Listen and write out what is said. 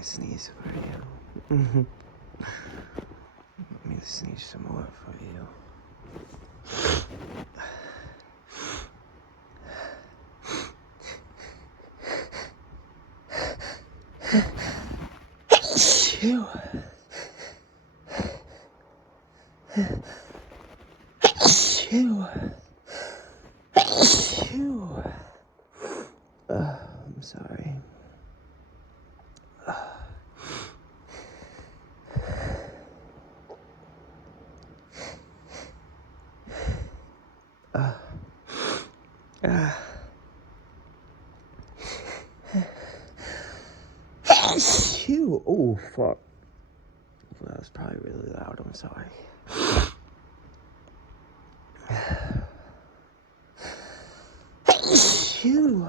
I sneeze for you? Let me sneeze some more for you. Phew. Phew. Phew. I'm sorry. Phew. Oh, fuck. That was probably really loud. I'm sorry. Phew.